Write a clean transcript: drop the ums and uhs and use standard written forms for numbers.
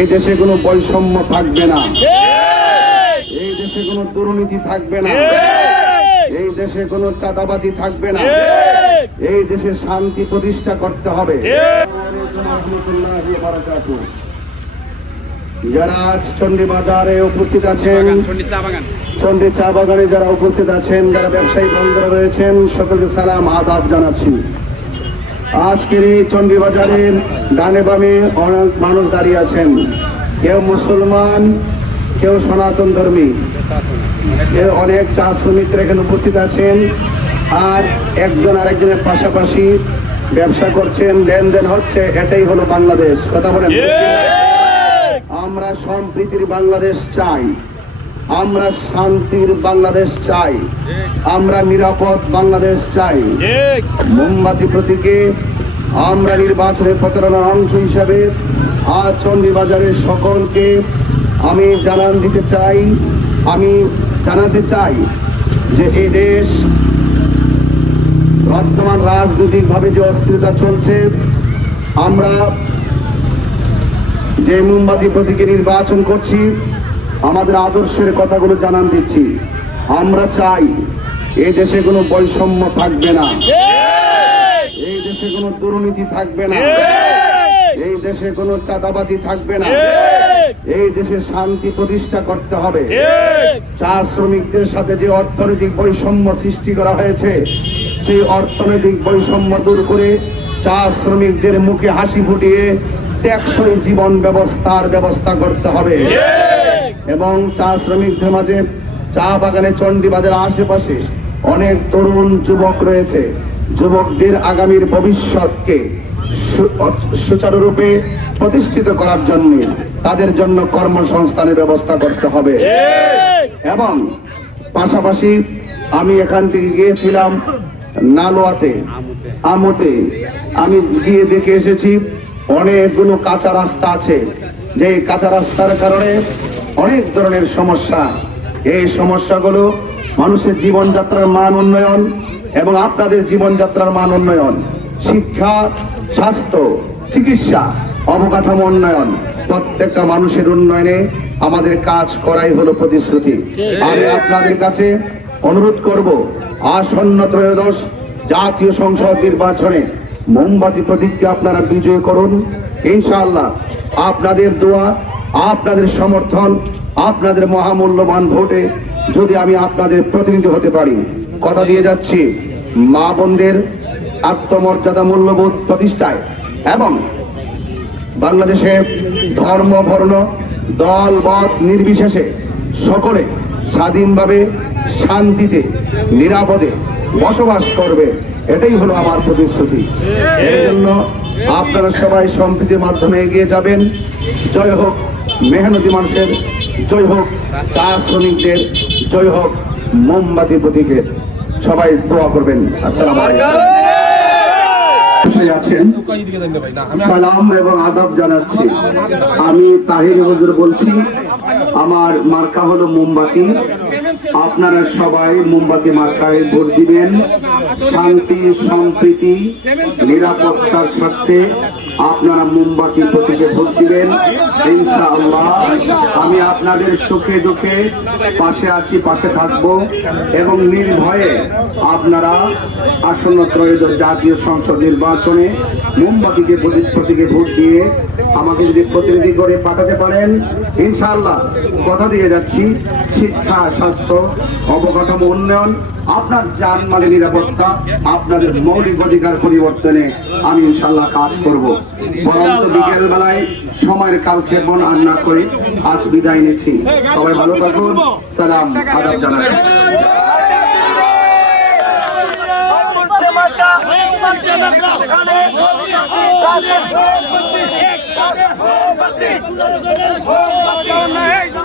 এই দেশে কোনো বৈষম্য থাকবে না, এই দেশে কোনো দুর্নীতি থাকবে না, এই দেশে কোনো চাঁদাবাজি থাকবে না, এই দেশে শান্তি প্রতিষ্ঠা করতে হবে। যারা আজ চন্ডী বাজারে উপস্থিত আছেন, চন্ডী চা বাগানে যারা উপস্থিত আছেন, যারা ব্যবসায়ী বন্ধুরা রয়েছেন, সকলকে সালাম আদাব জানাচ্ছি। আজকের এই চন্ডী বাজারে ডানে বামে অনেক মানুষ দাঁড়িয়ে আছেন। কেউ মুসলমান, কেউ সনাতন ধর্মী, কেউ অনেক চা শ্রমিকরা এখানে উপস্থিত আছেন। আর একজন আরেকজনের পাশাপাশি ব্যবসা করছেন, লেনদেন হচ্ছে। এটাই হলো বাংলাদেশ। কথা বলেন, আমরা সম্প্রীতির বাংলাদেশ চাই, আমরা শান্তির বাংলাদেশ চাই, আমরা নিরাপদ বাংলাদেশ চাই। মোমবাতি প্রতীকে আমরা নির্বাচনের প্রচারণার অংশ হিসাবে আজ চন্ডী বাজারের সকলকে আমি জানাতে চাই যে এই দেশ বর্তমান রাজনৈতিকভাবে যে অস্থিরতা চলছে, আমরা যে মোমবাতি প্রতীকে নির্বাচন করছি, আমাদের আদর্শের কথাগুলো জানান দিচ্ছি। আমরা চাই এই দেশে কোনো বৈষম্য থাকবে না, এই দেশে কোনো দুর্নীতি থাকবে না, এই দেশে কোনো চাঁদাবাজি থাকবে না, এই দেশে শান্তি প্রতিষ্ঠা করতে হবে। চা শ্রমিকদের সাথে যে অর্থনৈতিক বৈষম্য সৃষ্টি করা হয়েছে, সেই অর্থনৈতিক বৈষম্য দূর করে চা শ্রমিকদের মুখে হাসি ফুটিয়ে টেকসই জীবন ব্যবস্থা করতে হবে। এবং চা শ্রমিকদের মাঝে চা বাগানে চন্ডী বাজারের আশেপাশে অনেক তরুণ যুবক রয়েছে। যুবকদের আগামীর ভবিষ্যৎকে সুচারুরূপে প্রতিষ্ঠিত করার জন্য তাদের জন্য কর্মসংস্থানের ব্যবস্থা করতে হবে। এবং পাশাপাশি আমি এখান থেকে গিয়েছিলাম নালোয়াতে, আমতে। আমি গিয়ে দেখে এসেছি অনেকগুলো কাঁচা রাস্তা আছে, যে কাঁচা রাস্তার কারণে অনেক ধরনের সমস্যা। এই সমস্যাগুলো মানুষের জীবনযাত্রার মান উন্নয়ন এবং আপনাদের জীবনযাত্রার মান উন্নয়ন, শিক্ষা, স্বাস্থ্য, চিকিৎসা, অবকাঠামো উন্নয়ন, প্রত্যেকটা মানুষের উন্নয়নে আমাদের কাজ করাই হলো প্রতিশ্রুতি। আমি আপনাদের কাছে অনুরোধ করব, আসন্ন ত্রয়োদশ জাতীয় সংসদ নির্বাচনে মোমবাতি প্রতীককে আপনারা বিজয় করুন। ইনশাআল্লাহ আপনাদের দোয়া, আপনাদের সমর্থন, আপনাদের মহামূল্যবান ভোটে যদি আমি আপনাদের প্রতিনিধি হতে পারি, কথা দিয়ে যাচ্ছি মা বোনদের আত্মমর্যাদা মূল্যবোধ প্রতিষ্ঠায় এবং বাংলাদেশে ধর্ম, বর্ণ, দল, মত নির্বিশেষে সকলে স্বাধীনভাবে শান্তিতে নিরাপদে বসবাস করবে, এটাই হলো আমার প্রতিশ্রুতি। এই জন্য আপনারা সবাই সম্প্রীতির মাধ্যমে এগিয়ে যাবেন। জয় হোক মেহনতি মানুষের, জয় হোক চা শ্রমিকদের, জয় হোক মোমবাতি প্রতীকের। সবাই দোয়া করবেন। আসসালামু আলাইকুম। আছেন, সালাম এবং আদাব জানাচ্ছি। আমি তাহির হুজুর বলছি। আমার মার্কা হলো মোমবাতি। আপনারা সবাই মোমবাতি মার্কায় ভোট দিবেন। শান্তি, সম্প্রীতি, নিরাপত্তার স্বার্থে আপনারা মোমবাতি প্রতীকে ভোট দিবেন। ইনশাআল্লাহ আমি আপনাদের সুখে দুঃখে পাশে আছি, পাশে থাকব এবং নির্ভয়ে আপনারা আসন্ন ত্রয়োদশ জাতীয় সংসদ নির্বাচনে মোমবাতিকে প্রতীকে ভোট দিয়ে আমাকে যদি প্রতিনিধি করে পাঠাতে পারেন, ইনশাআল্লাহ কথা দিয়ে যাচ্ছি, শিক্ষা, স্বাস্থ্য, অবকাঠামো উন্নয়ন, আপনার জানমালের নিরাপত্তা, আপনাদের মৌলিক অধিকার পরিবর্তনে আমি ইনশাআল্লাহ কাজ করব। বরঞ্চ বিকেল বেলায় সময়ের কালক্ষেপণ আর না করে আজ বিদায় নিচ্ছি। সবাই ভালো থাকুন। সালাম, আদাব জানাচ্ছি। Hey!